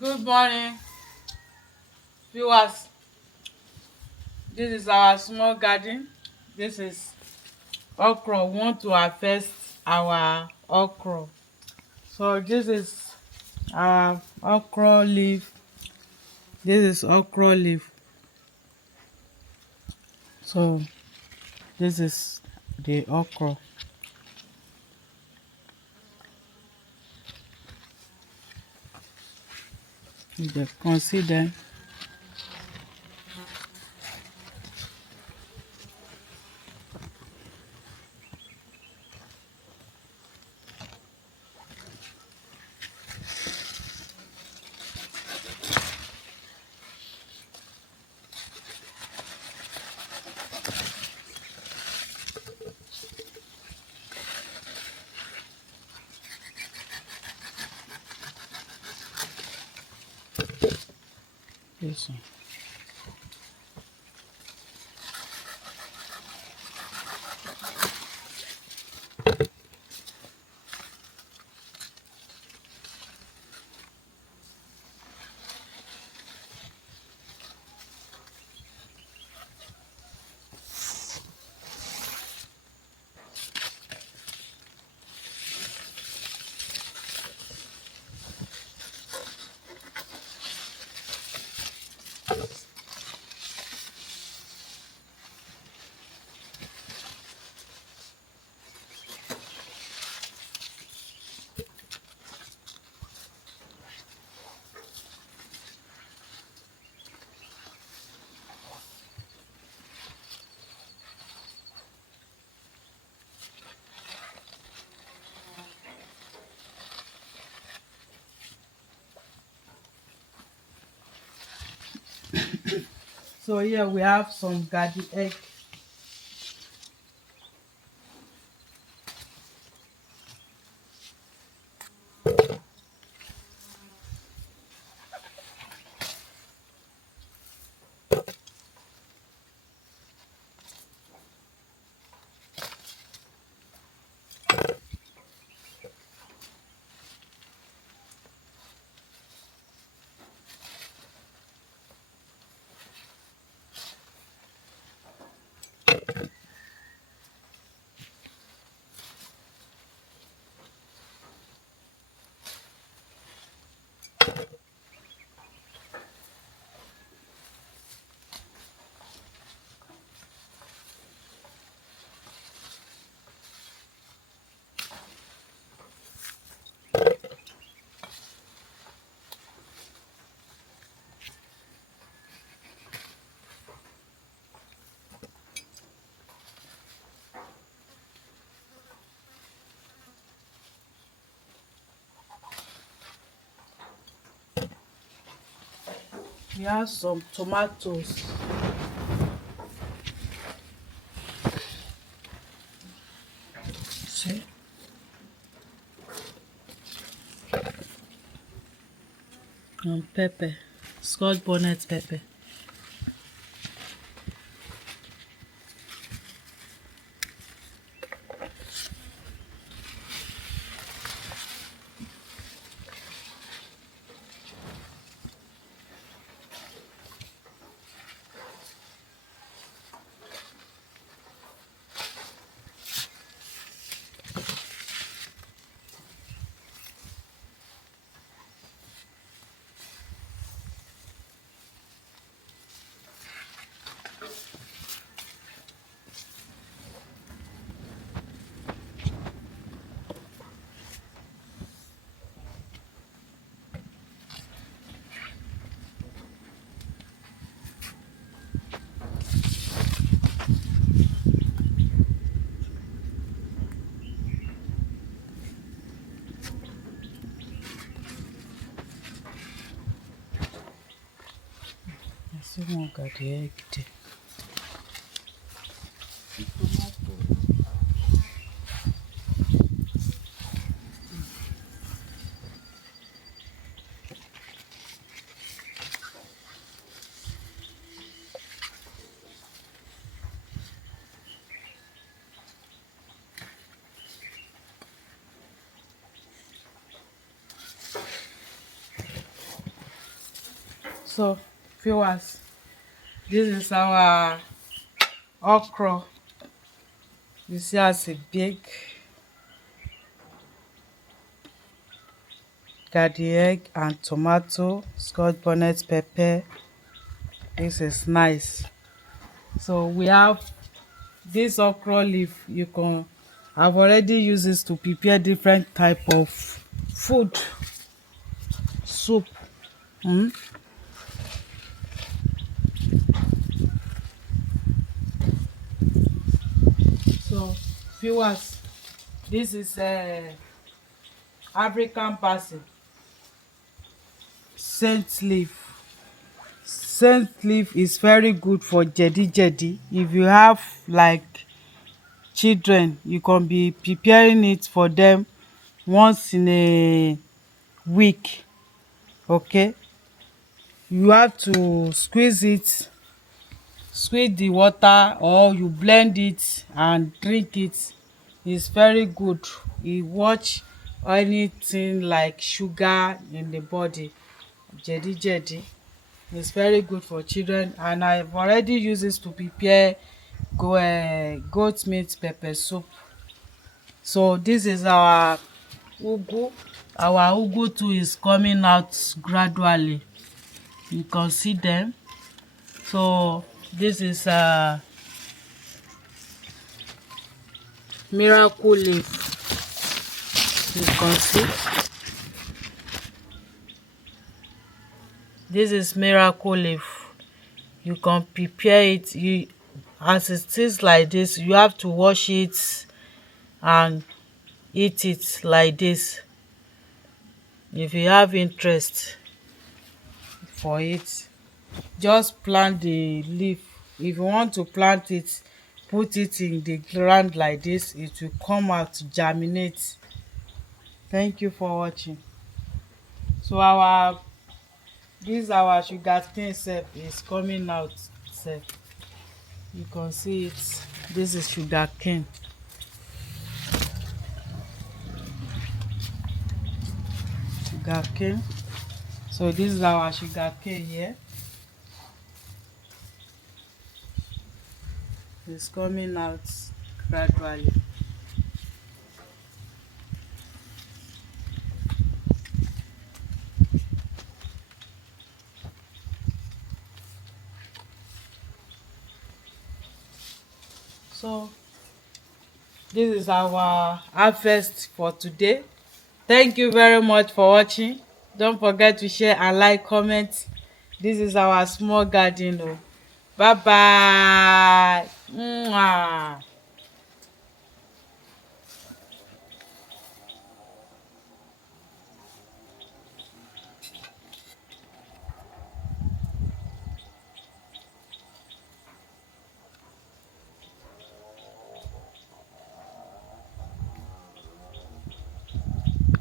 Good morning, viewers. This is our small garden. This is okra. We want to harvest our okra. So this is our okra leaf. This is okra leaf. So this is the okra. You can see them. This one. So here we have some garden egg. We have some tomatoes. See? And pepper. Scotch bonnet pepper. I still want got the egg there. So viewers, this is our okra. You see as a big. Got the egg and tomato, scotch bonnet pepper. This is nice. So we have this okra leaf. I've already used this to prepare different type of food, soup. Mm. So viewers, this is African basil, scent leaf. Scent leaf is very good for jedi. If you have like children, you can be preparing it for them once in a week. Okay, you have to squeeze the water, or you blend it and drink it. It's very good. E watch anything like sugar in the body, jedi. It's very good for children, and I've already used this to prepare goat meat pepper soup. So this is our ugu. Our ugu too is coming out gradually. You can see them. So this is miracle leaf. You can see. This is miracle leaf. You can prepare it. As it is like this, you have to wash it and eat it like this. If you have interest for it, just plant the leaf. If you want to plant it, put it in the ground like this. It will come out to germinate. Thank you for watching. So our sugarcane sef is coming out sef. You can see it. This is sugarcane. Sugarcane. So this is our sugarcane here. It's coming out gradually. So this is our harvest for today. Thank you very much for watching. Don't forget to share and like, comment. This is our small garden. Bye bye. Mwah.